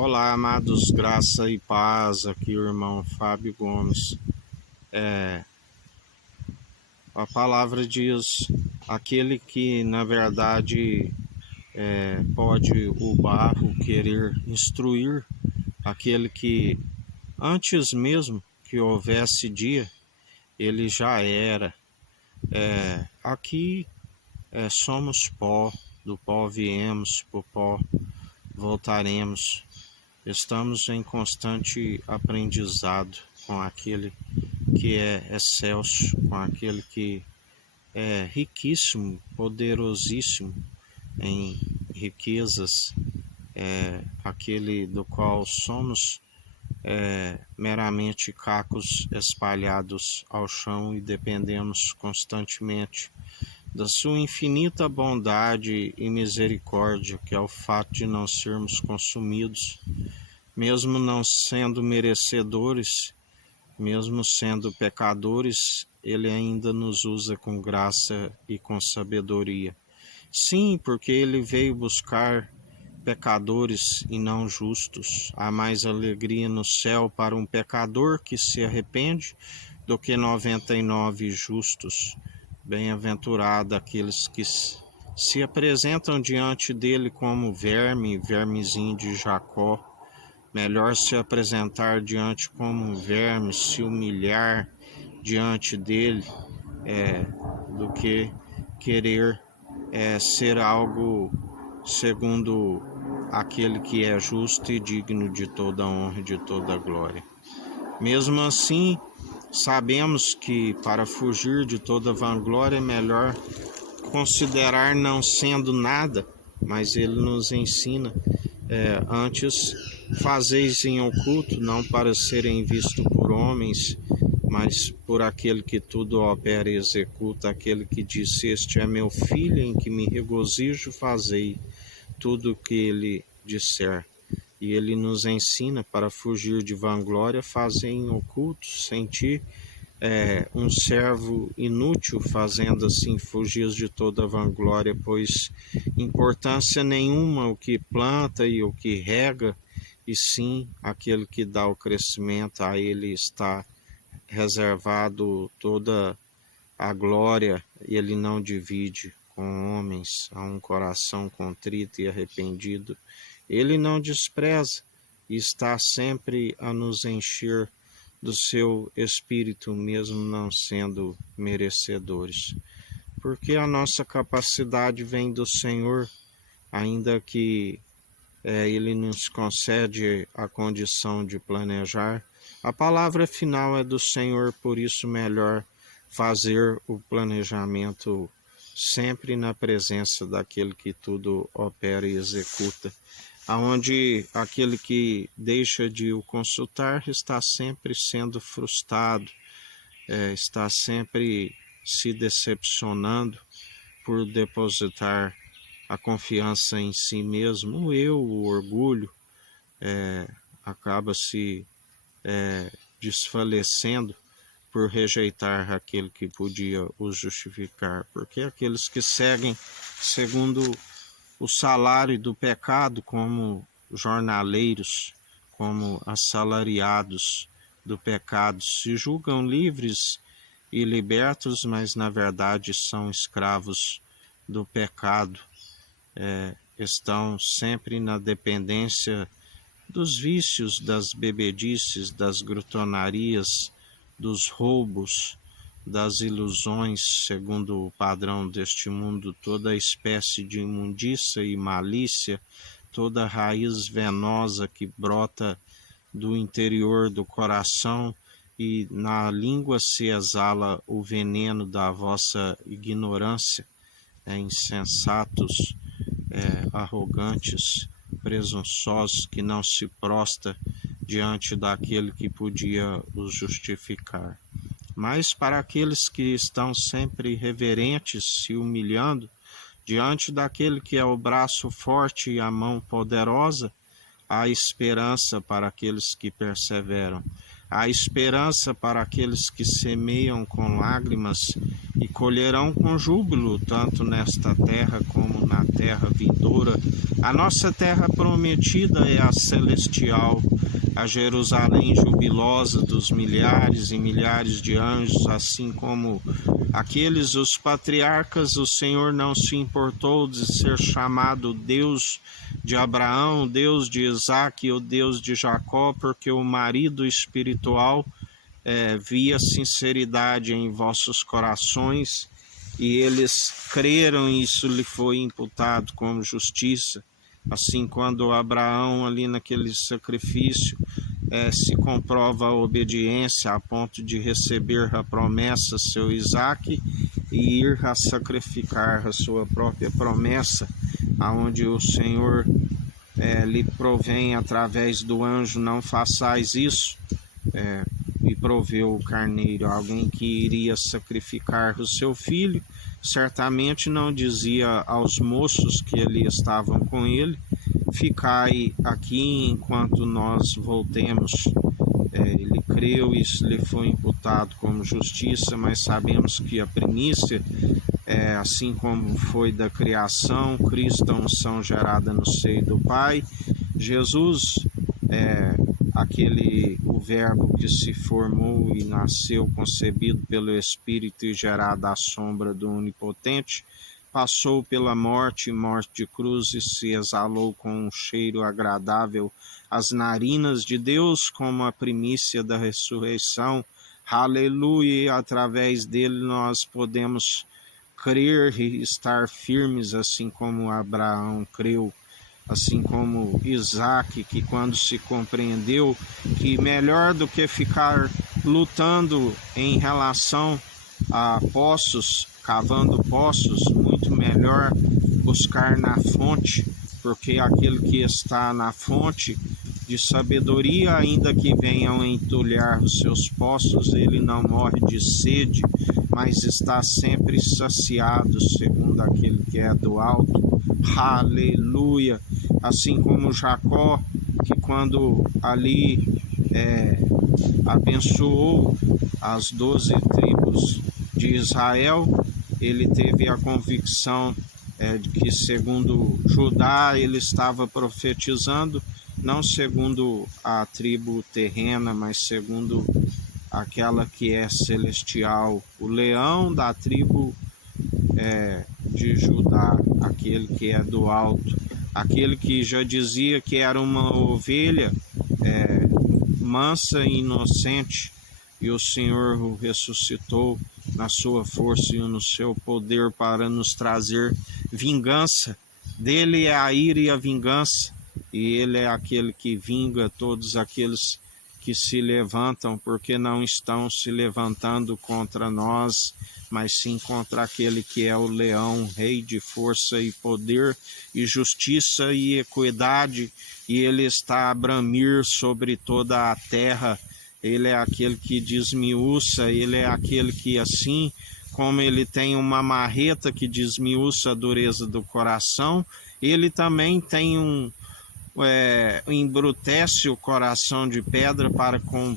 Olá, amados, graça e paz, aqui o irmão Fábio Gomes. A palavra diz, aquele que na verdade pode o barro querer instruir, aquele que antes mesmo que houvesse dia, ele já era. Aqui somos pó, do pó viemos, pro pó voltaremos. Estamos em constante aprendizado com aquele que é excelso, com aquele que é riquíssimo, poderosíssimo em riquezas, aquele do qual somos meramente cacos espalhados ao chão e dependemos constantemente da sua infinita bondade e misericórdia, que é o fato de não sermos consumidos, mesmo não sendo merecedores, mesmo sendo pecadores, ele ainda nos usa com graça e com sabedoria. Sim, porque ele veio buscar pecadores e não justos. Há mais alegria no céu para um pecador que se arrepende do que 99 justos. Bem-aventurado aqueles que se apresentam diante dele como vermezinho de Jacó. Melhor se apresentar diante como um verme, se humilhar diante dele, do que querer ser algo segundo aquele que é justo e digno de toda honra e de toda glória. Mesmo assim, sabemos que para fugir de toda vanglória é melhor considerar não sendo nada, mas ele nos ensina antes fazeis em oculto, não para serem vistos por homens, mas por aquele que tudo opera e executa, aquele que disse: este é meu filho em que me regozijo, fazei tudo o que ele disser. E ele nos ensina para fugir de vanglória, fazer em oculto, sentir um servo inútil, fazendo assim fugir de toda vanglória, pois importância nenhuma o que planta e o que rega, e sim aquele que dá o crescimento, a ele está reservado toda a glória, e ele não divide com homens. A um coração contrito e arrependido ele não despreza, e está sempre a nos encher do seu Espírito, mesmo não sendo merecedores. Porque a nossa capacidade vem do Senhor, ainda que Ele nos concede a condição de planejar. A palavra final é do Senhor, por isso melhor fazer o planejamento sempre na presença daquele que tudo opera e executa, aonde aquele que deixa de o consultar está sempre sendo frustrado, está sempre se decepcionando por depositar a confiança em si mesmo. O orgulho acaba se desfalecendo por rejeitar aquele que podia os justificar, porque aqueles que seguem segundo o salário do pecado, como jornaleiros, como assalariados do pecado, se julgam livres e libertos, mas na verdade são escravos do pecado, estão sempre na dependência dos vícios, das bebedices, das grutonarias, dos roubos, das ilusões, segundo o padrão deste mundo, toda espécie de imundícia e malícia, toda raiz venosa que brota do interior do coração, e na língua se exala o veneno da vossa ignorância, insensatos, arrogantes, presunçosos, que não se prostra diante daquele que podia os justificar. Mas para aqueles que estão sempre reverentes, se humilhando diante daquele que é o braço forte e a mão poderosa, há esperança para aqueles que perseveram. a esperança para aqueles que semeiam com lágrimas e colherão com júbilo, tanto nesta terra como na terra vindoura. A nossa terra prometida é a celestial, a Jerusalém jubilosa dos milhares e milhares de anjos, assim como aqueles, os patriarcas. O Senhor não se importou de ser chamado Deus de Abraão, Deus de Isaque, o Deus de Jacó, porque o marido espiritual via sinceridade em vossos corações e eles creram e isso lhe foi imputado como justiça. Assim, quando Abraão, ali naquele sacrifício, se comprova a obediência a ponto de receber a promessa, seu Isaque, e ir a sacrificar a sua própria promessa, aonde o Senhor lhe provém através do anjo: não façais isso, e proveu o carneiro, alguém que iria sacrificar o seu filho. Certamente não dizia aos moços que ali estavam com ele: ficai aqui enquanto nós voltemos. Ele creu, isso lhe foi imputado como justiça, mas sabemos que a primícia, assim como foi da criação, Cristo, a unção gerada no seio do Pai, Jesus, o verbo que se formou e nasceu concebido pelo Espírito e gerado à sombra do Onipotente, passou pela morte de cruz e se exalou com um cheiro agradável às narinas de Deus como a primícia da ressurreição. Aleluia! E através dele nós podemos crer e estar firmes, assim como Abraão creu, assim como Isaque, que quando se compreendeu que melhor do que ficar lutando em relação a poços, cavando poços, muito melhor buscar na fonte, porque aquele que está na fonte de sabedoria, ainda que venham entulhar os seus poços, ele não morre de sede, mas está sempre saciado, segundo aquele que é do alto. Aleluia! Assim como Jacó, que quando ali abençoou as 12 tribos de Israel, ele teve a convicção de que, segundo Judá, ele estava profetizando, não segundo a tribo terrena, mas segundo aquela que é celestial, o leão da tribo de Judá, aquele que é do alto, aquele que já dizia que era uma ovelha mansa e inocente, e o Senhor o ressuscitou na sua força e no seu poder para nos trazer vingança. Dele é a ira e a vingança, e ele é aquele que vinga todos aqueles que se levantam, porque não estão se levantando contra nós, mas sim contra aquele que é o leão, rei de força e poder e justiça e equidade, e ele está a bramir sobre toda a terra. Ele é aquele que desmiuça, ele é aquele que, assim como ele tem uma marreta que desmiuça a dureza do coração, ele também tem embrutece o coração de pedra para com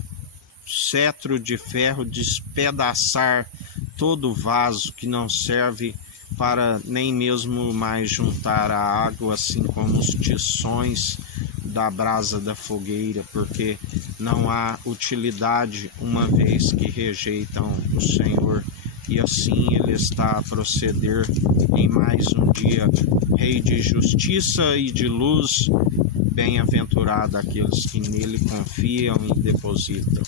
cetro de ferro despedaçar todo vaso que não serve para nem mesmo mais juntar a água, assim como os tições da brasa da fogueira, porque não há utilidade uma vez que rejeitam o Senhor. E assim ele está a proceder em mais um dia, Rei de justiça e de luz. Bem-aventurado aqueles que nele confiam e depositam.